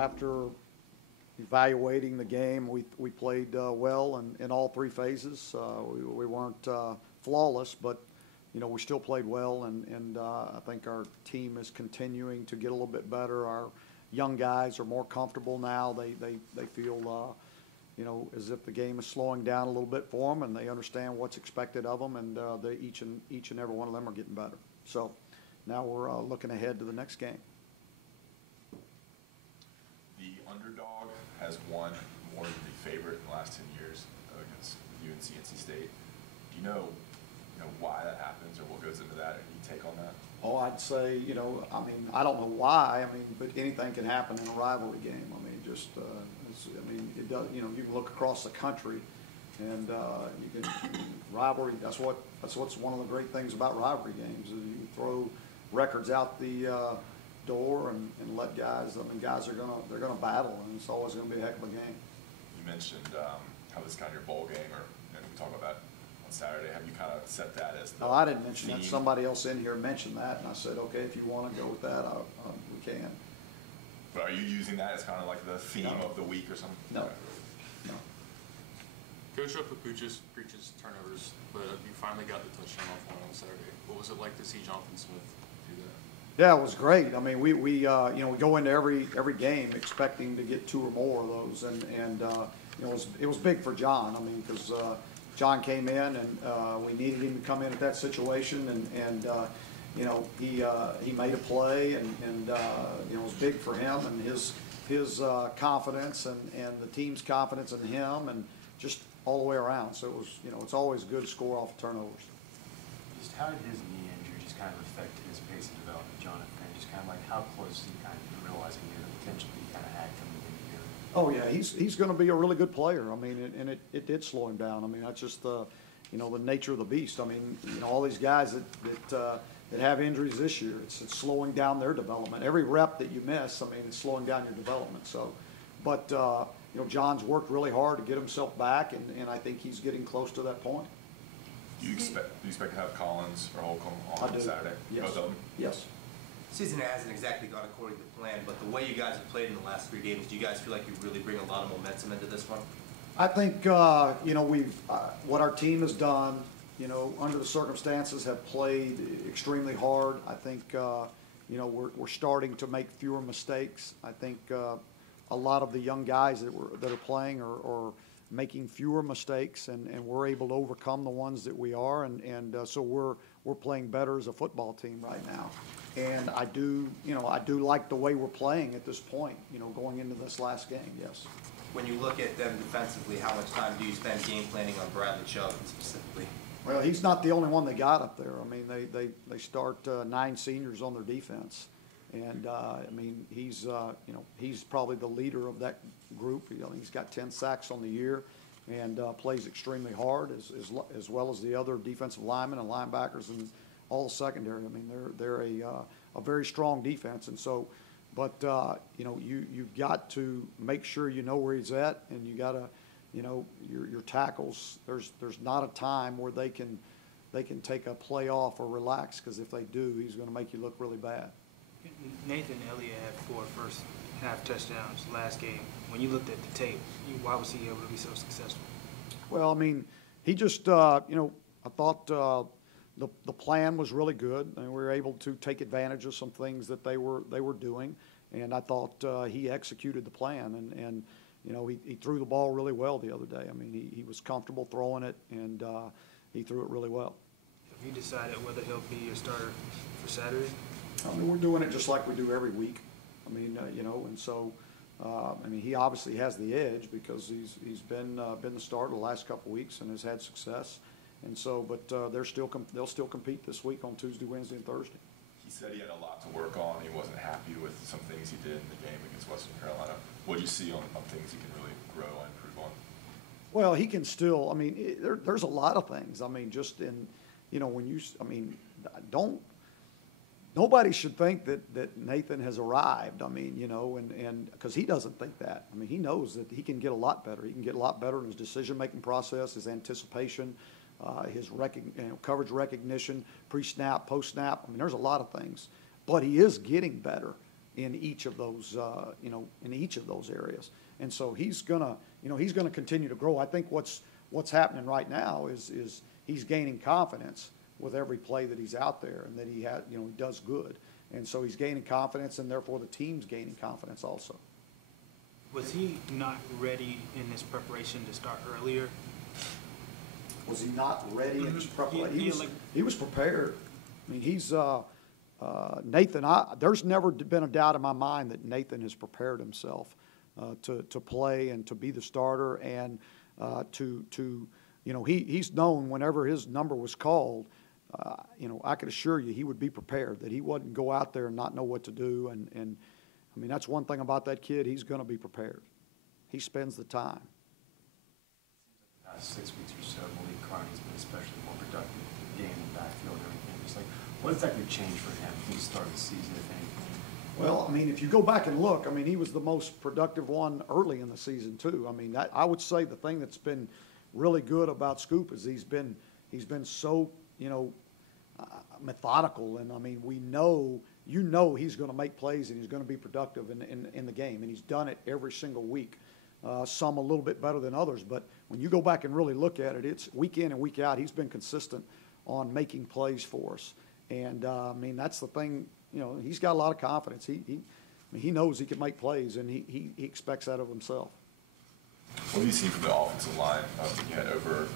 after evaluating the game, we played well in all three phases. We weren't flawless, but we still played well, and I think our team is continuing to get a little bit better. Our young guys are more comfortable now. They feel as if the game is slowing down a little bit for them, and they understand what's expected of them, and each and every one of them are getting better. So now we're looking ahead to the next game. The underdog has won more than the favorite in the last 10 years against UNC, NC State. Do you know why that happens, or what goes into that? Any take on that? Oh, I'd say, I don't know why. But anything can happen in a rivalry game. It does. You can look across the country, and rivalry. That's what's one of the great things about rivalry games is you can throw records out the door and let guys. Guys are gonna battle, and it's always gonna be a heck of a game. You mentioned how this is kind of your bowl game, and we talk about that on Saturday. Have you kind of set that as the No, I didn't mention theme? that. Somebody else in here mentioned that, and I said, okay, if you want to go with that, we can. But are you using that as kind of like the theme of the week or something? No. No. Coach Larry preaches turnovers, but you finally got the touchdown off one on Saturday. What was it like to see Jonathan Smith do that? Yeah, it was great. We go into every game expecting to get two or more of those, and it was big for John. Because John came in and we needed him to come in at that situation, and he made a play, and it was big for him and his confidence and the team's confidence in him, and just all the way around. So it was it's always good to score off of turnovers. Just how did his knee injury just kind of affect his pace of development, Jonathan? Just kind of like how close is he kind of realizing the potential he kind of had coming into the year? Oh yeah, he's going to be a really good player. And it did slow him down. that's just the nature of the beast. All these guys that have injuries this year, it's slowing down their development. Every rep that you miss, it's slowing down your development. So, but John's worked really hard to get himself back, and I think he's getting close to that point. Do you expect to have Collins or Holcomb on Saturday? Yes. Both of them? Yes. Season hasn't exactly gone according to plan, but the way you guys have played in the last 3 games, do you guys feel like you really bring a lot of momentum into this one? I think we've what our team has done. Under the circumstances, have played extremely hard. I think we're starting to make fewer mistakes. I think a lot of the young guys that are playing are making fewer mistakes, and we're able to overcome the ones that we are, and so we're playing better as a football team right now. And I do like the way we're playing at this point. Going into this last game, yes. When you look at them defensively, how much time do you spend game planning on Bradley Chubb specifically? Well, he's not the only one they got up there. They start 9 seniors on their defense, and he's probably the leader of that group. He's got 10 sacks on the year, and plays extremely hard as well as the other defensive linemen and linebackers and all secondary. They're a very strong defense, and so. But you've got to make sure you know where he's at, and you got to. Your tackles, there's not a time where they can take a play off or relax, because if they do, he's going to make you look really bad. Nathan Elliott had 4 first half touchdowns last game. When you looked at the tape, why was he able to be so successful? Well, he just I thought the plan was really good, and we were able to take advantage of some things that they were doing, and I thought he executed the plan, and he threw the ball really well the other day. He was comfortable throwing it, and he threw it really well. Have you decided whether he'll be your starter for Saturday? We're doing it just like we do every week. And so, he obviously has the edge because he's been the starter the last couple of weeks and has had success. And so, but they'll still compete this week on Tuesday, Wednesday, and Thursday. He said he had a lot to work on. He wasn't happy with some things he did in the game against Western Carolina. What do you see on things he can really grow and improve on? Well, he can still. There's a lot of things. Just in, when you. Nobody should think that Nathan has arrived. And because he doesn't think that. He knows that he can get a lot better. He can get a lot better in his decision-making process, his anticipation, his coverage recognition, pre-snap, post-snap. There's a lot of things. But he is getting better in each of those, in each of those areas. And so he's gonna continue to grow. I think what's happening right now is he's gaining confidence with every play that he's out there, and that he does good. And so he's gaining confidence, and therefore the team's gaining confidence also. Was he not ready in his preparation to start earlier? Was he not ready in his preparation? Yeah, He was prepared. I mean, he's Nathan. There's never been a doubt in my mind that Nathan has prepared himself to play and to be the starter, and he's known whenever his number was called. I could assure you he would be prepared, that he wouldn't go out there and not know what to do. And I mean, that's one thing about that kid. He's going to be prepared. He spends the time. The past 6 weeks or so, Malik Carney's been especially more productive in game and backfield and everything. Just like, what exactly changed for him from the start of the season, if anything? Well, I mean, if you go back and look, I mean, he was the most productive one early in the season too. I mean, I would say the thing that's been really good about Scoop is he's been so methodical, and I mean, he's going to make plays and he's going to be productive in the game, and he's done it every single week. Some a little bit better than others, but when you go back and really look at it, it's week in and week out. He's been consistent on making plays for us, and I mean, that's the thing. He's got a lot of confidence. He knows he can make plays, and he expects that of himself. What have you seen from the offensive line? You had over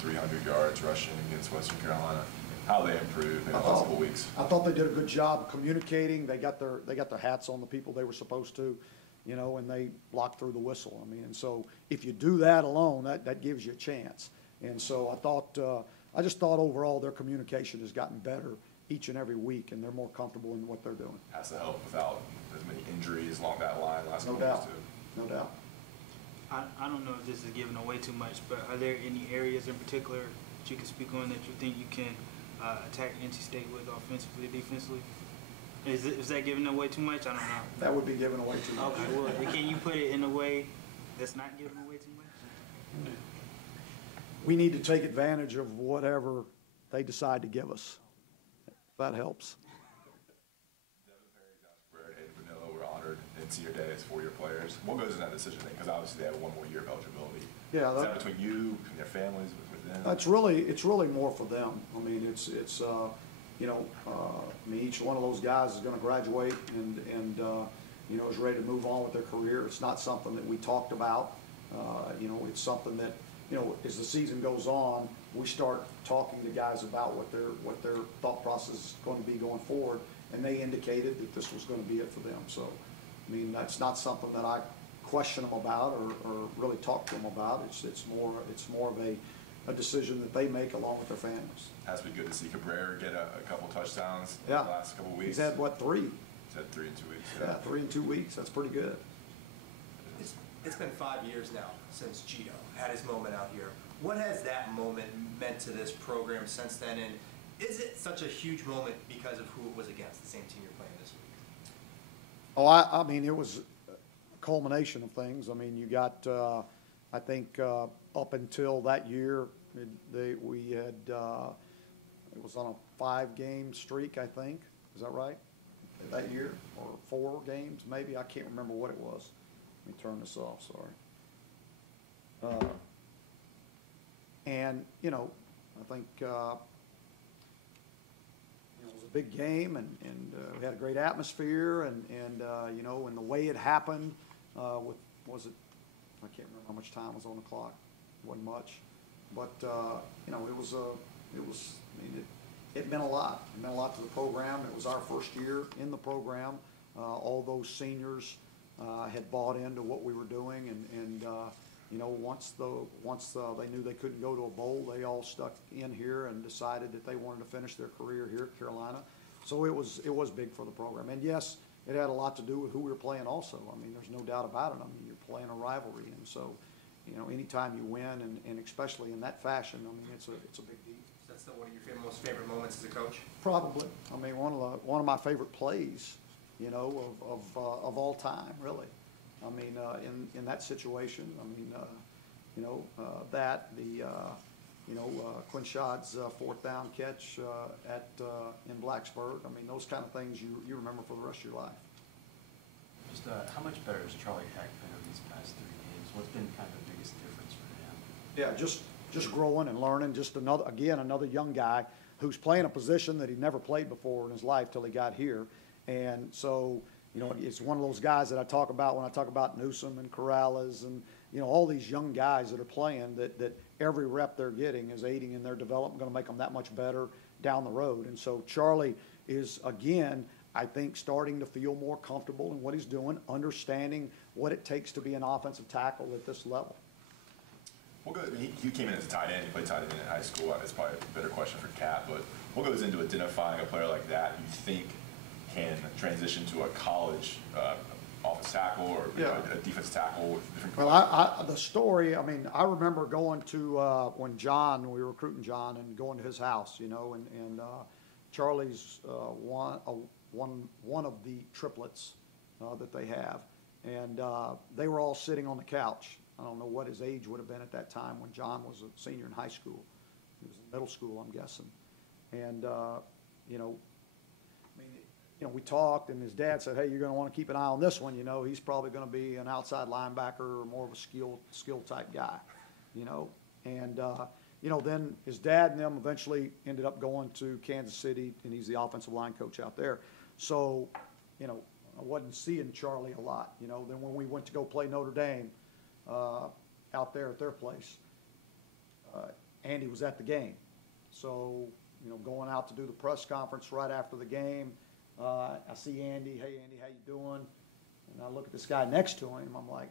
300 yards rushing against Western Carolina. How they improved in the last couple weeks? I thought they did a good job communicating. They got their hats on the people they were supposed to, and they blocked through the whistle. I mean, and so if you do that alone, that gives you a chance. And so I just thought overall their communication has gotten better each and every week, and they're more comfortable in what they're doing. Has to help without as many injuries along that line last couple weeks too. No doubt. I don't know if this is giving away too much, but are there any areas in particular that you can speak on that you think you can attack NC State with offensively, defensively? Is that giving away too much? I don't know. That would be giving away too much. Okay, well, can you put it in a way that's not giving away too much? We need to take advantage of whatever they decide to give us. That helps. We're honored in Senior Day as four-year players. What goes in that decision? Because obviously they have one more year of eligibility. Yeah, is that between you, between their families, with them? It's really more for them. I mean, I mean, each one of those guys is going to graduate and is ready to move on with their career. It's not something that we talked about. It's something that, as the season goes on, we start talking to guys about what their thought process is going to be going forward, and they indicated that this was going to be it for them. So, I mean, that's not something that I question them about or really talk to them about. It's more of a decision that they make along with their families. Has been good to see Cabrera get a couple touchdowns in the last couple weeks. He's had, what, 3? He's had 3 in 2 weeks. Yeah, 3 in 2 weeks. That's pretty good. It's been 5 years now since Gio had his moment out here. What has that moment meant to this program since then, and is it such a huge moment because of who it was against, the same team you're playing this week? Oh, I mean, it was a culmination of things. I mean, you got, I think, up until that year, we had, it was on a 5-game streak, I think. Is that right? That year, or 4 games, maybe. I can't remember what it was. Let me turn this off, sorry. And, I think it was a big game, and we had a great atmosphere, and and the way it happened, I can't remember how much time was on the clock. It wasn't much. But, it meant a lot. It meant a lot to the program. It was our first year in the program. All those seniors had bought into what we were doing, and once they knew they couldn't go to a bowl, they all stuck in here and decided that they wanted to finish their career here at Carolina. So it was big for the program. And yes, it had a lot to do with who we were playing also. I mean, there's no doubt about it. I mean, you're playing a rivalry, and so, anytime you win, and especially in that fashion, I mean, it's a big deal. That's still one of your most favorite moments as a coach? Probably. I mean, one of my favorite plays, of all time, really. I mean, in that situation, I mean, Quinshad's 4th down catch in Blacksburg. I mean, those kind of things you remember for the rest of your life. Just how much better has Charlie Heck been over these past 3 games? What's been kind of the biggest difference for him? Yeah, just growing and learning. Just another young guy who's playing a position that he'd never played before in his life till he got here. And so, you know, it's one of those guys that I talk about when I talk about Newsom and Corrales and, you know, all these young guys that are playing that every rep they're getting is aiding in their development, going to make them that much better down the road. And so Charlie is, again, I think, starting to feel more comfortable in what he's doing, understanding what it takes to be an offensive tackle at this level. What goes, he came in as a tight end. He played tight end in high school. It's probably a better question for Cat, but what goes into identifying a player like that you think can transition to a college offensive tackle or a defensive tackle with different? Well, the story, I mean, I remember going to when we were recruiting John and going to his house, you know, and Charlie's one of the triplets that they have, and they were all sitting on the couch. I don't know what his age would have been at that time when John was a senior in high school. He was in middle school, I'm guessing. And, you know, I mean, you know, we talked, and his dad said, hey, you're going to want to keep an eye on this one. You know, he's probably going to be an outside linebacker or more of a skill type guy, you know. And, you know, then his dad and them eventually ended up going to Kansas City, and he's the offensive line coach out there. So, you know, I wasn't seeing Charlie a lot. You know, then when we went to go play Notre Dame, out there at their place, Andy was at the game. So, you know, going out to do the press conference right after the game, I see Andy. Hey, Andy, how you doing? And I look at this guy next to him. I'm like,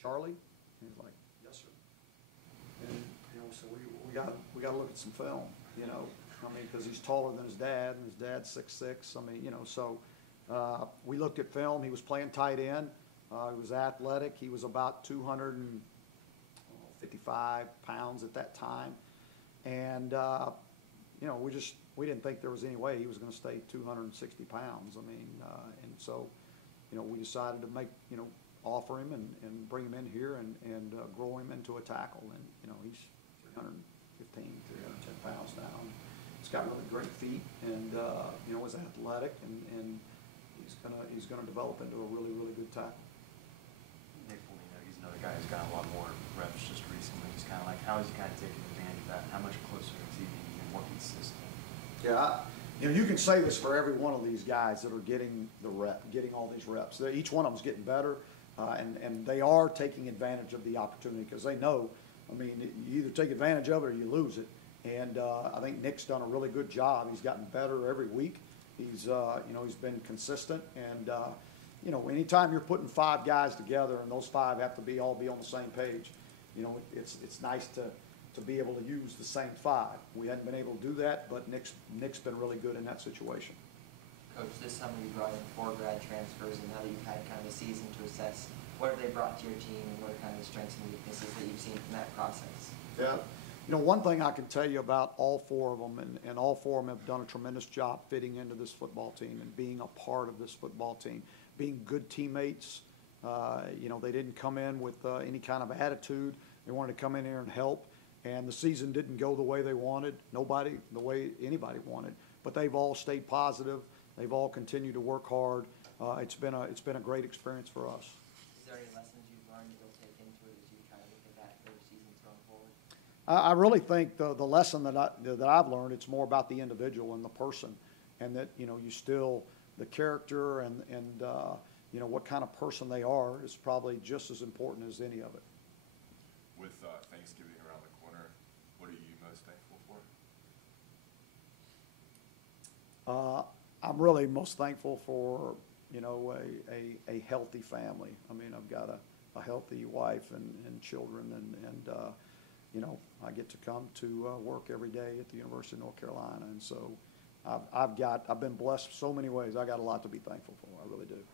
Charlie? And he's like, yes, sir. And, you know, so we got to look at some film, you know. I mean, because he's taller than his dad, and his dad's 6'6". I mean, you know, so we looked at film. He was playing tight end. He was athletic. He was about 255 pounds at that time. And, you know, we didn't think there was any way he was going to stay 260 pounds. I mean, and so, you know, we decided to offer him and bring him in here and grow him into a tackle. And, you know, he's 310 pounds now. And he's got really great feet and, you know, is athletic and he's gonna develop into a really, really good tackle. Nick Foligno, he's another guy who's got a lot more reps just recently. Just kind of like, how is he kind of taking advantage of that? How much closer is he being more consistent? Yeah, you know, you can say this for every one of these guys that are getting all these reps. Each one of them's getting better, and they are taking advantage of the opportunity because they know, I mean, you either take advantage of it or you lose it. And I think Nick's done a really good job. He's gotten better every week. He's, you know, he's been consistent, and you know, anytime you're putting 5 guys together and those 5 have to all be on the same page, you know, it's nice to be able to use the same 5. We hadn't been able to do that, but Nick's been really good in that situation. Coach, this summer you brought in 4 grad transfers, and now that you've had kind of a season to assess, what have they brought to your team, and what are kind of the strengths and weaknesses that you've seen from that process? Yeah. You know, one thing I can tell you about all 4 of them, and all 4 of them have done a tremendous job fitting into this football team and being a part of this football team, being good teammates. You know, they didn't come in with any kind of attitude. They wanted to come in here and help. And the season didn't go the way they wanted, the way anybody wanted. But they've all stayed positive. They've all continued to work hard. It's been a great experience for us. Is there any lessons you've learned that you'll take into it as you try to look at that for the season going forward? I really think the lesson that I've learned, it's more about the individual and the person, and that, you know, you still, the character and you know, what kind of person they are is probably just as important as any of it. With Thanksgiving around the corner, what are you most thankful for? I'm really most thankful for, you know, a healthy family. I mean, I've got a healthy wife and children, and you know, I get to come to work every day at the University of North Carolina, and so I've been blessed so many ways. I got a lot to be thankful for. I really do.